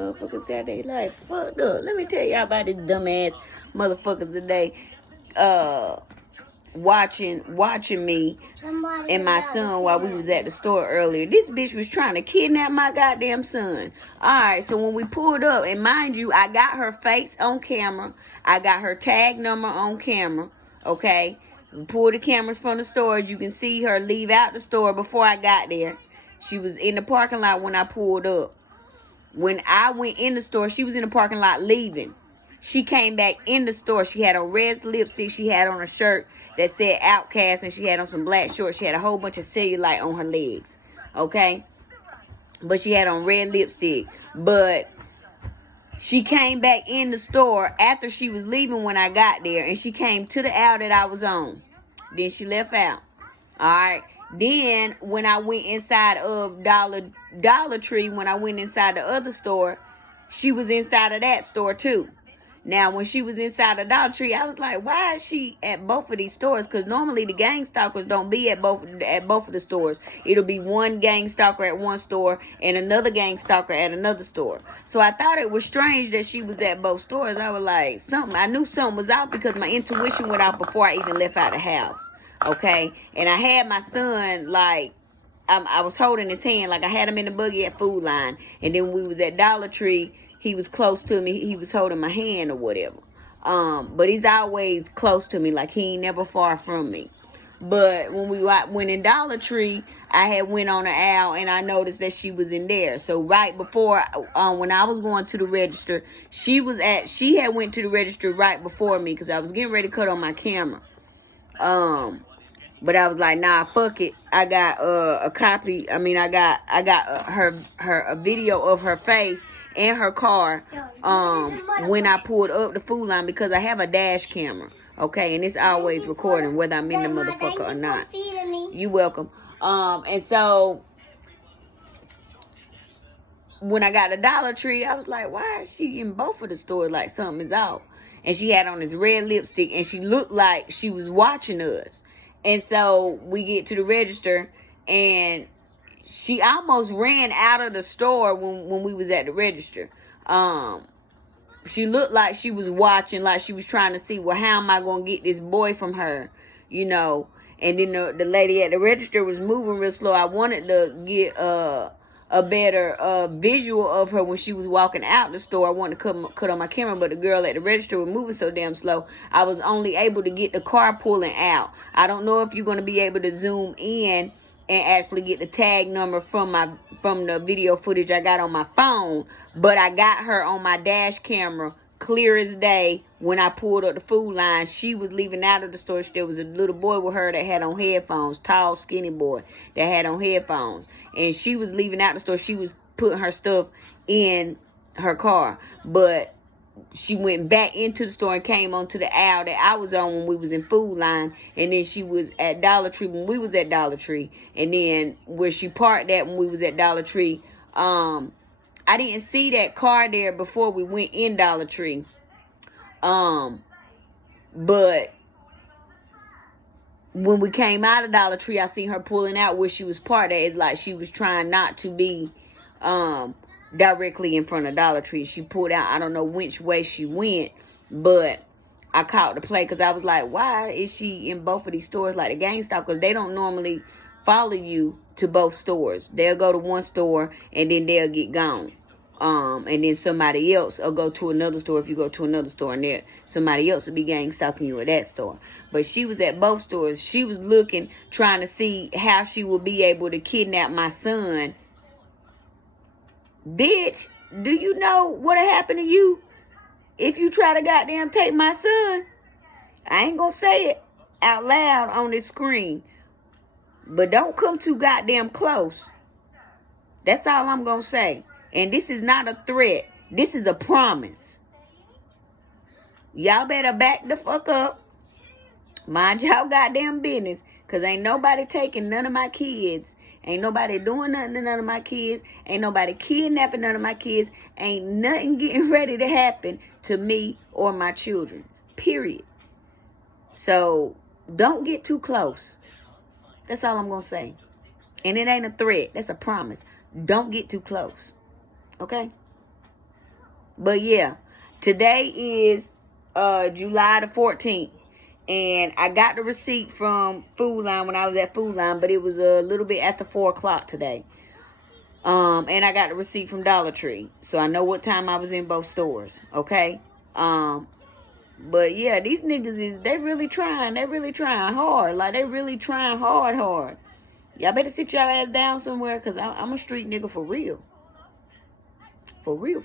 motherfuckers got their life fucked up. Let me tell y'all about this dumbass motherfuckers today. Watching me and my son while we was at the store earlier. This bitch was trying to kidnap my goddamn son. Alright, so when we pulled up, and mind you, I got her face on camera. I got her tag number on camera. Okay? We pulled the cameras from the storage. You can see her leave out the store before I got there. She was in the parking lot when I pulled up. When I went in the store, she was in the parking lot leaving. She came back in the store. She had on red lipstick. She had on a shirt that said Outcast, and she had on some black shorts. She had a whole bunch of cellulite on her legs. Okay? But she had on red lipstick. But she came back in the store after she was leaving when I got there, and she came to the aisle that I was on. Then she left out. Alright? Then, when I went inside of Dollar Tree, when I went inside the other store, she was inside of that store too. Now, when she was inside the Dollar Tree, I was like, why is she at both of these stores? Because normally the gang stalkers don't be at both of the stores. It'll be one gang stalker at one store and another gang stalker at another store. So I thought it was strange that she was at both stores. I was like, I knew something was out because my intuition went out before I even left out the house. Okay? And I had my son, like, I was holding his hand, like I had him in the buggy at Food Line. And then we was at Dollar Tree. He was close to me. He was holding my hand or whatever. But he's always close to me. Like, he ain't never far from me. But when we went in Dollar Tree, I had went on the aisle and I noticed that she was in there. So right before, when I was going to the register, she had went to the register right before me because I was getting ready to cut on my camera. But I was like, nah, fuck it. I got a copy. I mean, I got a video of her face and her car when I pulled up the Food Line because I have a dash camera. Okay, and it's always recording whether I'm in the motherfucker or not. You welcome. And so when I got the Dollar Tree, I was like, why is she in both of the stores? Like something is out. And she had on this red lipstick and she looked like she was watching us. And so we get to the register and she almost ran out of the store when we was at the register. She looked like she was watching, like she was trying to see, well, how am I going to get this boy from her, you know? And then the lady at the register was moving real slow. I wanted to get a better visual of her when she was walking out the store. I wanted to cut on my camera, but the girl at the register was moving so damn slow. I was only able to get the car pulling out. I don't know if you're going to be able to zoom in and actually get the tag number from the video footage I got on my phone, but I got her on my dash camera clear as day. When I pulled up the Food Line, she was leaving out of the store. There was a little boy with her that had on headphones, tall, skinny boy that had on headphones. And she was leaving out the store. She was putting her stuff in her car. But she went back into the store and came onto the aisle that I was on when we was in Food Line. And then she was at Dollar Tree when we was at Dollar Tree. And then where she parked at when we was at Dollar Tree, I didn't see that car there before we went in Dollar Tree. But when we came out of Dollar Tree, I seen her pulling out where she was parked at. It's like she was trying not to be directly in front of Dollar Tree. She pulled out. I don't know which way she went, but I caught the play because I was like, why is she in both of these stores like the GameStop? Because they don't normally follow you to both stores. They'll go to one store and then they'll get gone. And then somebody else will go to another store if you go to another store, and there somebody else will be gang stalking you at that store. But she was at both stores. She was looking, trying to see how she would be able to kidnap my son. Bitch, do you know what'll happen to you if you try to goddamn take my son? I ain't gonna say it out loud on this screen, but don't come too goddamn close. That's all I'm gonna say. And this is not a threat. This is a promise. Y'all better back the fuck up. Mind y'all goddamn business. Because ain't nobody taking none of my kids. Ain't nobody doing nothing to none of my kids. Ain't nobody kidnapping none of my kids. Ain't nothing getting ready to happen to me or my children. Period. So don't get too close. That's all I'm going to say. And it ain't a threat. That's a promise. Don't get too close. Okay? But yeah, today is July the 14th. And I got the receipt from Food Line when I was at Food Line, but it was a little bit after 4 o'clock today. And I got the receipt from Dollar Tree. So I know what time I was in both stores. Okay? But yeah, these niggas they really trying. They really trying hard. Like, they really trying hard. Y'all better sit y'all ass down somewhere, because I'm a street nigga for real. For real.